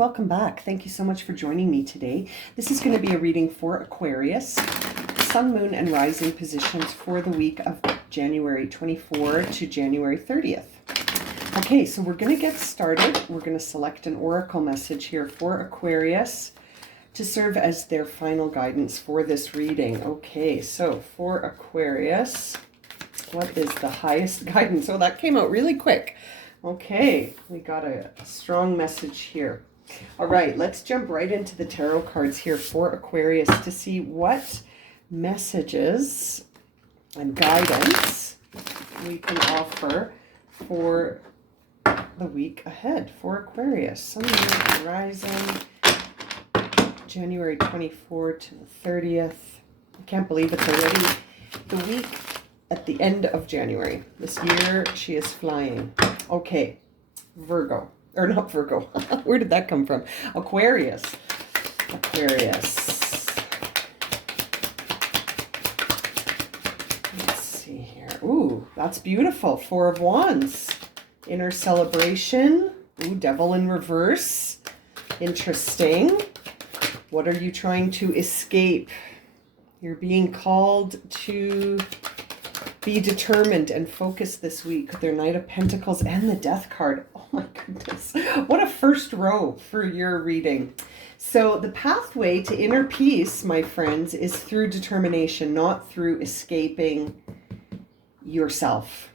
welcome back. Thank you so much for joining me today. This is going to be a reading for Aquarius, Sun, Moon, and Rising positions for the week of January 24 to January 30th. Okay, so we're going to get started. We're going to select an oracle message here for Aquarius to serve as their final guidance for this reading. Okay, so for Aquarius, what is the highest guidance? Oh, that came out really quick. Okay, we got a strong message here. All right, let's jump right into the tarot cards here for Aquarius to see what messages and guidance we can offer for the week ahead for Aquarius. Sun, Moon, Rising, January 24 to the 30th. I can't believe it's already the week at the end of January. This year, she is flying. Okay, Virgo, or not Virgo. Where did that come from? Aquarius. Aquarius. Let's see here. Ooh, that's beautiful. Four of Wands. Inner celebration. Ooh, Devil in reverse. Interesting. What are you trying to escape? You're being called to be determined and focused this week with their Knight of Pentacles and the Death card. Oh my goodness. What a first row for your reading. So the pathway to inner peace, my friends, is through determination, not through escaping yourself.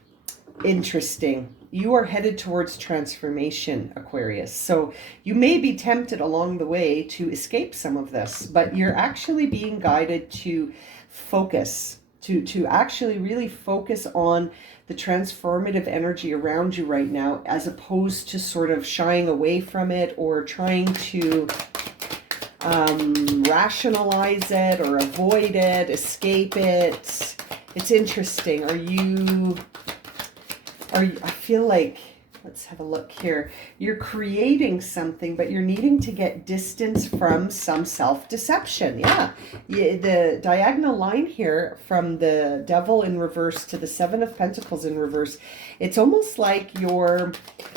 Interesting. You are headed towards transformation, Aquarius. So you may be tempted along the way to escape some of this, but you're actually being guided to focus, to actually really focus on the transformative energy around you right now, as opposed to sort of shying away from it or trying to rationalize it or avoid it, escape it. It's interesting. I feel like, let's have a look here. You're creating something, but you're needing to get distance from some self-deception. Yeah, the diagonal line here from the Devil in reverse to the Seven of Pentacles in reverse. It's almost like you're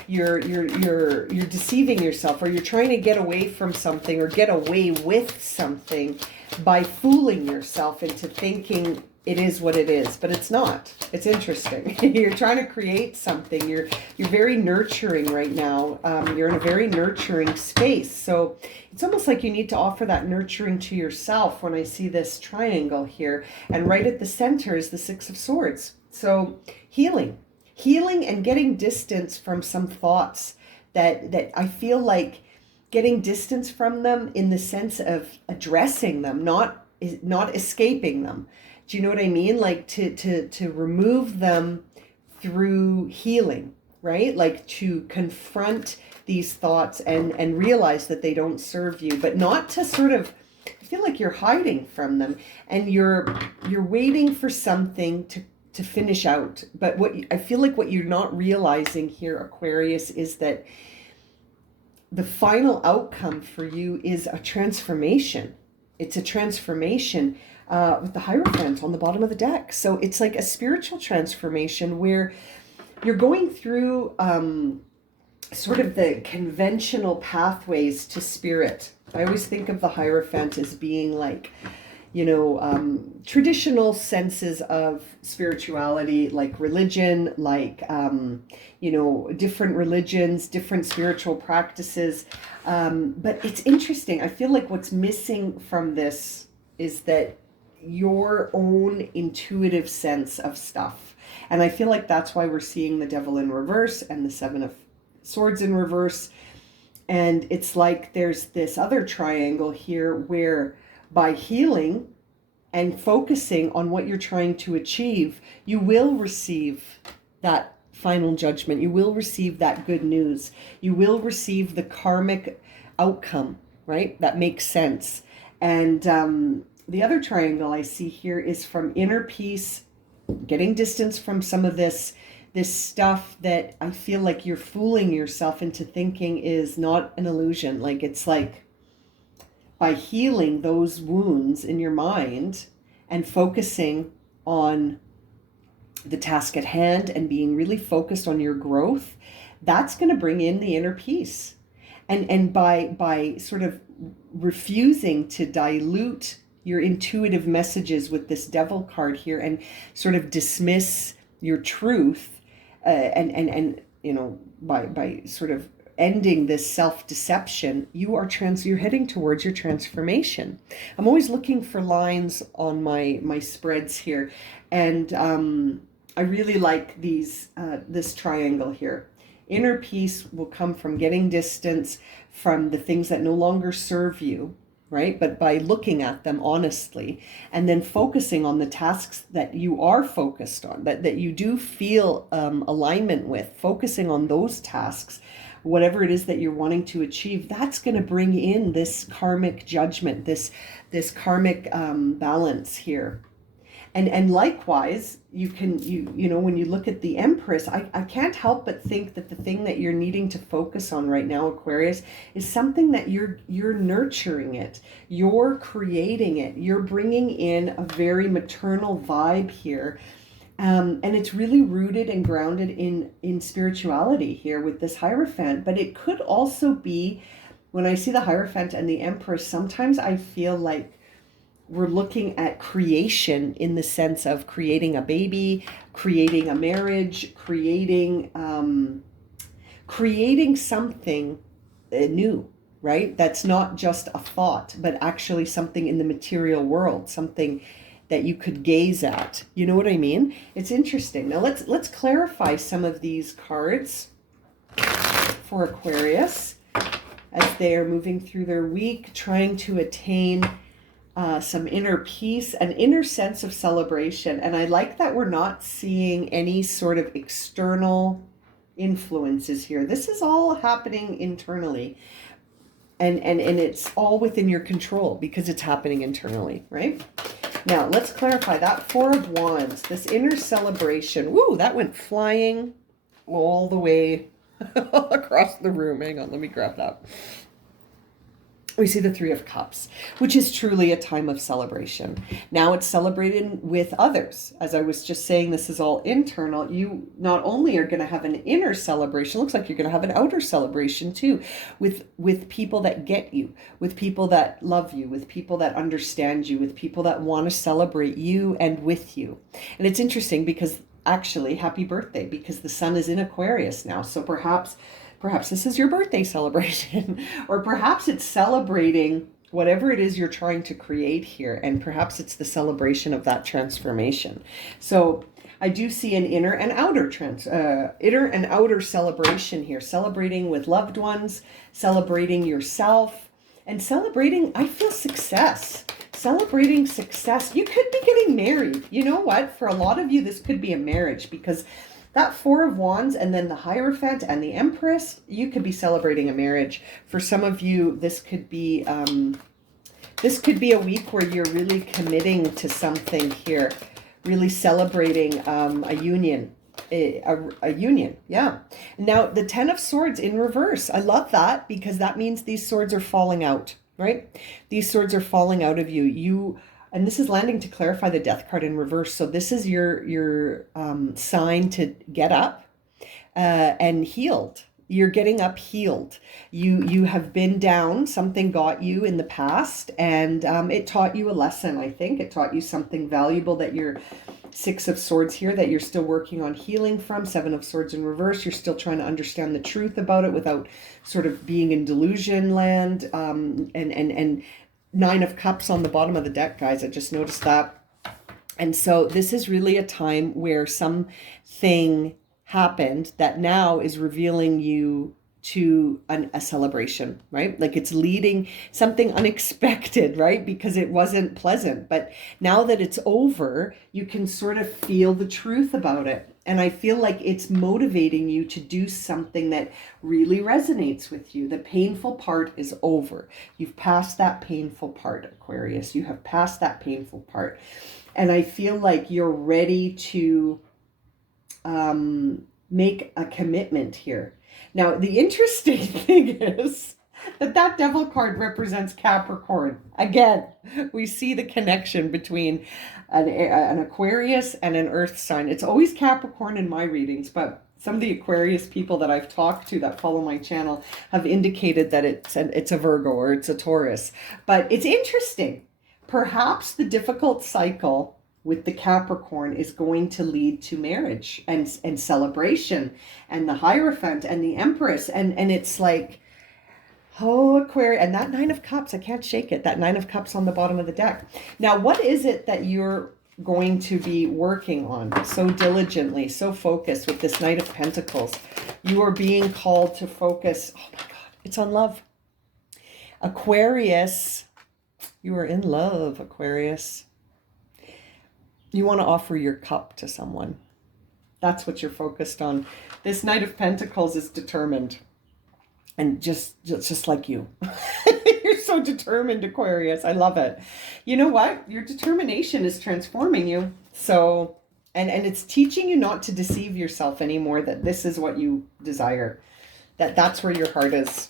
deceiving yourself, or you're trying to get away from something or get away with something by fooling yourself into thinking it is what it is, but it's not. It's interesting. You're trying to create something. You're very nurturing right now. You're in a very nurturing space. So it's almost like you need to offer that nurturing to yourself when I see this triangle here. And right at the center is the Six of Swords. So healing and getting distance from some thoughts that I feel like getting distance from them in the sense of addressing them, not escaping them. Do you know what I mean? Like to remove them through healing, right? Like to confront these thoughts and realize that they don't serve you, but not to sort of, I feel like you're hiding from them and you're waiting for something to finish out. But I feel like what you're not realizing here, Aquarius, is that the final outcome for you is a transformation. It's a transformation with the Hierophant on the bottom of the deck. So it's like a spiritual transformation where you're going through sort of the conventional pathways to spirit. I always think of the Hierophant as being like, traditional senses of spirituality, like religion, like, different religions, different spiritual practices. But it's interesting. I feel like what's missing from this is that your own intuitive sense of stuff. And I feel like that's why we're seeing the Devil in reverse and the Seven of Swords in reverse. And it's like there's this other triangle here where by healing and focusing on what you're trying to achieve, you will receive that final judgment. You will receive that good news. You will receive the karmic outcome, right? That makes sense. And the other triangle I see here is from inner peace, getting distance from some of this stuff that I feel like you're fooling yourself into thinking is not an illusion. Like it's like by healing those wounds in your mind and focusing on the task at hand and being really focused on your growth, that's going to bring in the inner peace. And by sort of refusing to dilute your intuitive messages with this devil card here and sort of dismiss your truth, and you know, by sort of ending this self-deception, you're heading towards your transformation. I'm always looking for lines on my spreads here, and I really like this triangle here. Inner peace will come from getting distance from the things that no longer serve you, right? But by looking at them honestly and then focusing on the tasks that you are focused on, that you do feel alignment with, focusing on those tasks, whatever it is that you're wanting to achieve, that's going to bring in this karmic judgment, this karmic balance here. And likewise, you know, when you look at the Empress, I can't help but think that the thing that you're needing to focus on right now, Aquarius, is something that you're nurturing it, you're creating it, you're bringing in a very maternal vibe here. And it's really rooted and grounded in spirituality here with this Hierophant. But it could also be, when I see the Hierophant and the Empress, sometimes I feel like we're looking at creation in the sense of creating a baby, creating a marriage, creating something new, right? That's not just a thought, but actually something in the material world, something that you could gaze at. You know what I mean? It's interesting. Now let's clarify some of these cards for Aquarius as they are moving through their week, trying to attain some inner peace, an inner sense of celebration. And I like that we're not seeing any sort of external influences here. This is all happening internally. And it's all within your control because it's happening internally, right? Now, let's clarify that Four of Wands, this inner celebration. Woo, that went flying all the way across the room. Hang on, let me grab that. We see the Three of Cups, which is truly a time of celebration. Now it's celebrated with others. As I was just saying, this is all internal. You not only are going to have an inner celebration, looks like you're going to have an outer celebration too, with people that get you, with people that love you, with people that understand you, with people that want to celebrate you and with you. And it's interesting because actually, happy birthday, because the sun is in Aquarius now. So perhaps this is your birthday celebration, or perhaps it's celebrating whatever it is you're trying to create here, and perhaps it's the celebration of that transformation. So I do see an inner and outer celebration here, celebrating with loved ones, celebrating yourself, and celebrating, I feel, success. Celebrating success. You could be getting married. You know what? For a lot of you, this could be a marriage, because that Four of Wands and then the Hierophant and the Empress, you could be celebrating a marriage. For some of you, this could be a week where you're really committing to something here, really celebrating a union. A union, yeah. Now, the Ten of Swords in reverse. I love that, because that means these swords are falling out, right? These swords are falling out of you. And this is landing to clarify the Death card in reverse. So this is your sign to get up and healed. You're getting up healed. You have been down. Something got you in the past, and it taught you a lesson, I think. It taught you something valuable that you're Six of Swords here, that you're still working on healing from. Seven of Swords in reverse. You're still trying to understand the truth about it without sort of being in delusion land. And Nine of Cups on the bottom of the deck, guys. I just noticed that. And so this is really a time where something happened that now is revealing you to a celebration, right? Like it's leading something unexpected, right? Because it wasn't pleasant. But now that it's over, you can sort of feel the truth about it. And I feel like it's motivating you to do something that really resonates with you. The painful part is over. You've passed that painful part, Aquarius. You have passed that painful part. And I feel like you're ready to make a commitment here. Now, the interesting thing is that Devil card represents Capricorn. Again, we see the connection between an Aquarius and an Earth sign. It's always Capricorn in my readings, but Some of the Aquarius people that I've talked to that follow my channel have indicated that it's a Virgo or it's a Taurus. But it's interesting. Perhaps the difficult cycle with the Capricorn is going to lead to marriage and celebration and the Hierophant and the Empress. And it's like, oh, Aquarius, and that Nine of Cups, I can't shake it. That Nine of Cups on the bottom of the deck. Now, what is it that you're going to be working on so diligently, so focused with this Knight of Pentacles? You are being called to focus. Oh my God, it's on love. Aquarius, you are in love, Aquarius. You want to offer your cup to someone. That's what you're focused on. This Knight of Pentacles is determined. And just like you. You're so determined, Aquarius. I love it. You know what? Your determination is transforming you. So, and it's teaching you not to deceive yourself anymore, that this is what you desire. That's where your heart is.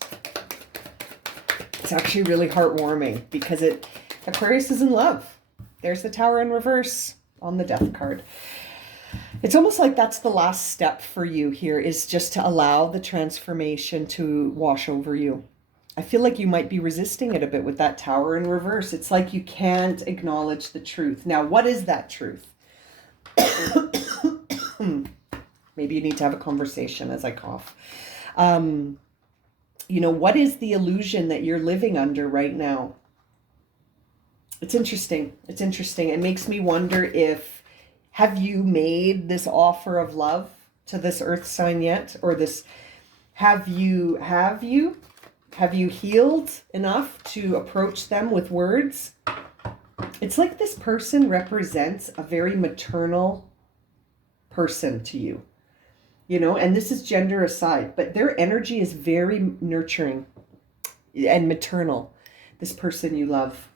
It's actually really heartwarming because Aquarius is in love. There's the Tower in reverse on the Death card. It's almost like that's the last step for you here, is just to allow the transformation to wash over you. I feel like you might be resisting it a bit with that Tower in reverse. It's like you can't acknowledge the truth. Now, what is that truth? Maybe you need to have a conversation as I cough. What is the illusion that you're living under right now? It's interesting. It's interesting. It makes me wonder have you made this offer of love to this earth sign yet? Or have you healed enough to approach them with words? It's like this person represents a very maternal person to you, and this is gender aside, but their energy is very nurturing and maternal, this person you love.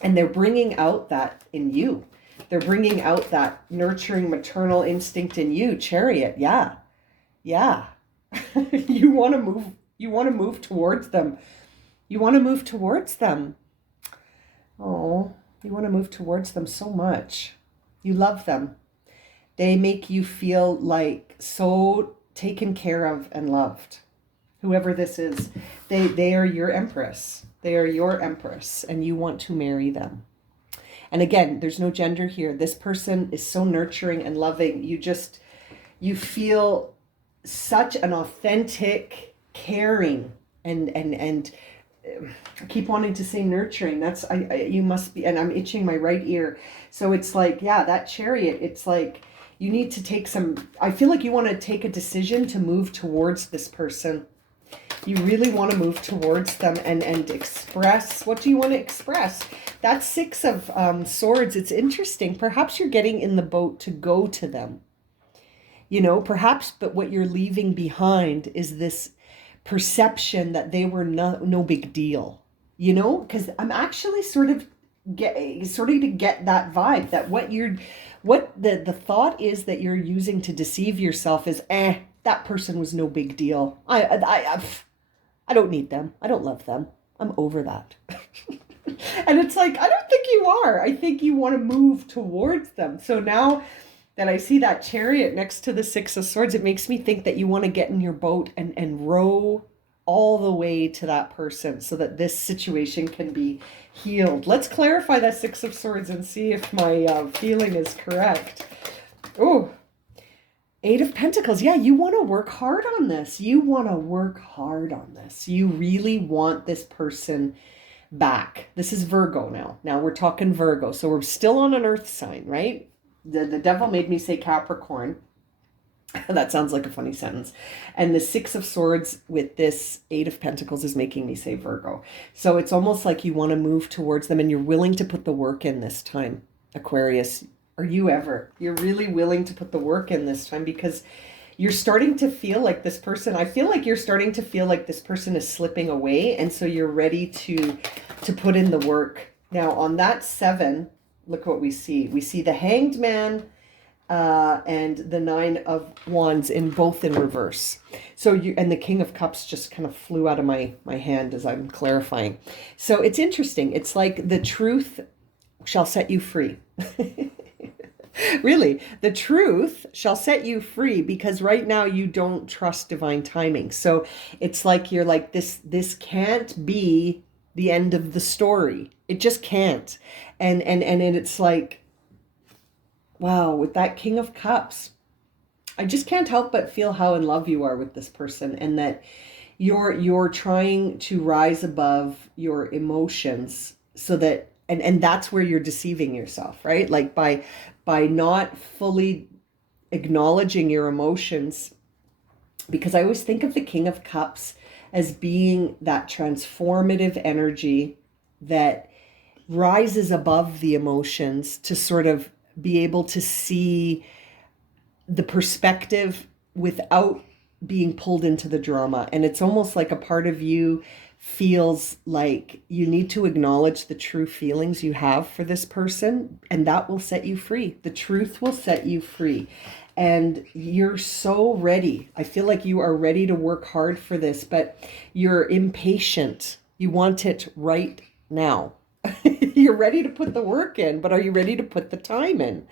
And they're bringing out that in you. They're bringing out that nurturing maternal instinct in you. Chariot. Yeah. Yeah. You want to move towards them. You want to move towards them. Oh, you want to move towards them so much. You love them. They make you feel like so taken care of and loved. Whoever this is, they are your Empress. They are your Empress, and you want to marry them. And again, there's no gender here. This person is so nurturing and loving. You feel such an authentic, caring, and I keep wanting to say nurturing. You must be, and I'm itching my right ear. So it's like, yeah, that Chariot, it's like you need to I feel like you want to take a decision to move towards this person. You really want to move towards them and express. What do you want to express? That Six of Swords, it's interesting. Perhaps you're getting in the boat to go to them. Perhaps, but what you're leaving behind is this perception that they were no big deal. Because I'm actually sort of to get that vibe, that what the thought is that you're using to deceive yourself is, that person was no big deal. I don't need them. I don't love them. I'm over that. And it's like, I don't think you are. I think you want to move towards them. So now that I see that Chariot next to the Six of Swords, it makes me think that you want to get in your boat and row all the way to that person so that this situation can be healed. Let's clarify that Six of Swords and see if my feeling is correct. Oh, Eight of Pentacles. Yeah, you want to work hard on this. You want to work hard on this. You really want this person back. This is Virgo now. Now we're talking Virgo. So we're still on an earth sign, right? The devil made me say Capricorn. That sounds like a funny sentence. And the Six of Swords with this Eight of Pentacles is making me say Virgo. So it's almost like you want to move towards them and you're willing to put the work in this time, Aquarius. Are you ever? You're really willing to put the work in this time because you're starting to feel like this person, I feel like you're starting to feel like this person is slipping away. And so you're ready to put in the work. Now on that 7, look what we see. We see the Hanged Man and the Nine of Wands both in reverse. So and the King of Cups just kind of flew out of my hand as I'm clarifying. So it's interesting. It's like the truth shall set you free. Really, the truth shall set you free because right now you don't trust divine timing. So it's like you're like this can't be the end of the story. It just can't. And it's like, wow, with that King of Cups, I just can't help but feel how in love you are with this person, and that you're trying to rise above your emotions so that, and that's where you're deceiving yourself, right? Like by not fully acknowledging your emotions, because I always think of the King of Cups as being that transformative energy that rises above the emotions to sort of be able to see the perspective without being pulled into the drama. And it's almost like a part of you feels like you need to acknowledge the true feelings you have for this person, and that will set you free. The truth will set you free. And you're so ready. I feel like you are ready to work hard for this, but you're impatient. You want it right now. You're ready to put the work in, but are you ready to put the time in?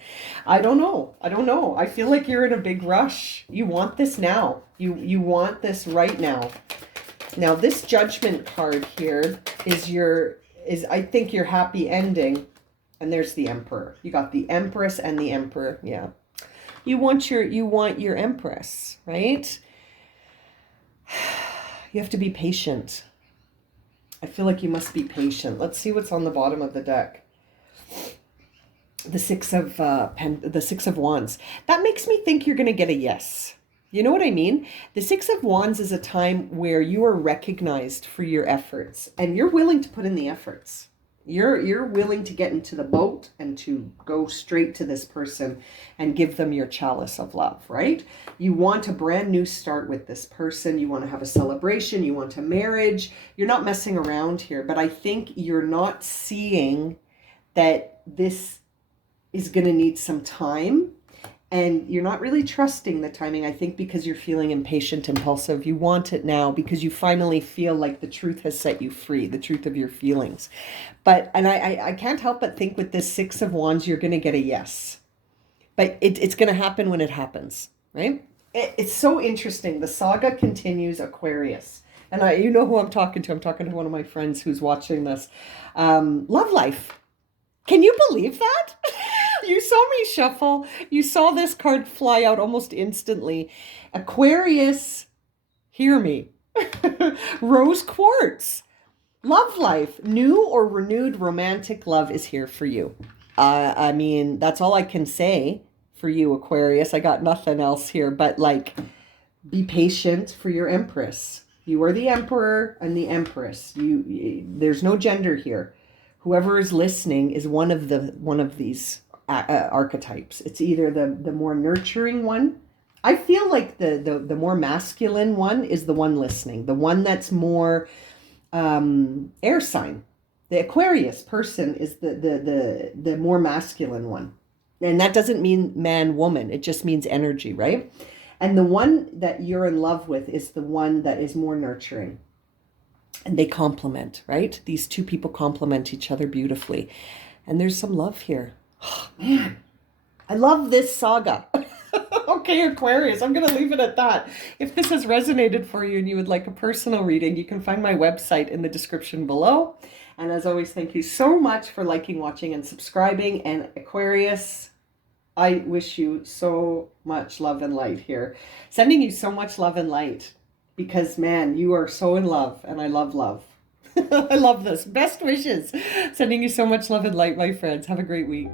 I don't know. I don't know. I feel like you're in a big rush. You want this now. You want this right now. Now, this Judgment card here is I think your happy ending. And there's the Emperor. You got the Empress and the Emperor. Yeah. You want your Empress, right? You have to be patient. I feel like you must be patient. Let's see what's on the bottom of the deck. The Six of Wands. That makes me think you're going to get a yes. You know what I mean? The Six of Wands is a time where you are recognized for your efforts, and you're willing to put in the efforts. You're willing to get into the boat and to go straight to this person and give them your chalice of love, right? You want a brand new start with this person. You want to have a celebration. You want a marriage. You're not messing around here, but I think you're not seeing that this is going to need some time. And you're not really trusting the timing, I think, because you're feeling impatient, impulsive. You want it now because you finally feel like the truth has set you free, the truth of your feelings. And I can't help but think with this Six of Wands, you're going to get a yes. But it's going to happen when it happens, right? It's so interesting. The saga continues, Aquarius. And you know who I'm talking to. I'm talking to one of my friends who's watching this. Love life. Can you believe that? You saw me shuffle. You saw this card fly out almost instantly. Aquarius, hear me. Rose quartz. Love life. New or renewed romantic love is here for you. I mean, that's all I can say for you, Aquarius. I got nothing else here, but like, be patient for your Empress. You are the Emperor and the Empress. There's no gender here. Whoever is listening is one of these archetypes. It's either the more nurturing one. I feel like the more masculine one is the one listening, the one that's more air sign. The Aquarius person is the more masculine one, and that doesn't mean man woman. It just means energy, right? And the one that you're in love with is the one that is more nurturing. And they complement, right? These two people complement each other beautifully. And there's some love here. Oh, man, I love this saga. Okay, Aquarius, I'm going to leave it at that. If this has resonated for you and you would like a personal reading, you can find my website in the description below. And as always, thank you so much for liking, watching, and subscribing. And Aquarius, I wish you so much love and light here. Sending you so much love and light. Because, man, you are so in love, and I love love. I love this. Best wishes. Sending you so much love and light, my friends. Have a great week.